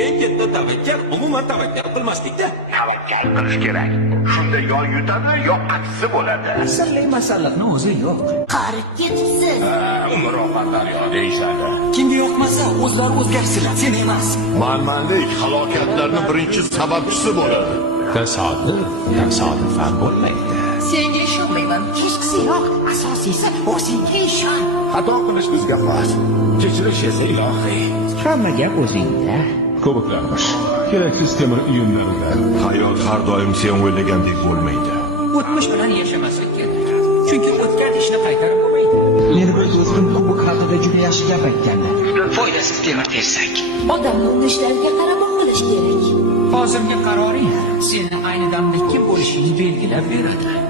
Eng katta tavakkal umuman tavakkal qilmaslikda. Tavakkal qilish kerak. Shunda yo yutadi, yo aksi bo'ladi. Sirli masalliqni o'zi yo'q. Qarib ketibsiz. Umroqan daryo deyishadi. Kimga yoqmasa o'zlari o'zgarsinlar, sen emas. Manmanlik halokatlarning birinchi sababchisi bo'ladi. Tasodifan bo'lmaydi. Senga ishonmayman. Kechqisi yo'q. Asosiysi o'zingga ishon. Xato qilish bizga xos. Kechirish esa ilohiy. Hamma gap o'zingda. Ko'piklarmish. Keraksiz temir uyumlarida. Hayot har doim sen o'ylagandek bo'lmaydi. O'tmish bilan yashamaslik kerak. Chunki o'tgan ishni qaytarib bo'lmaydi. Meni bir do'stim kubok haqida juda yaxshi gap aytganlar. Foydasiz temir tersak. Odamni urishlariga qarab qilish kerak. Hozirgi qaroring seni ayni damda kim bo'lishingni belgilab beradi.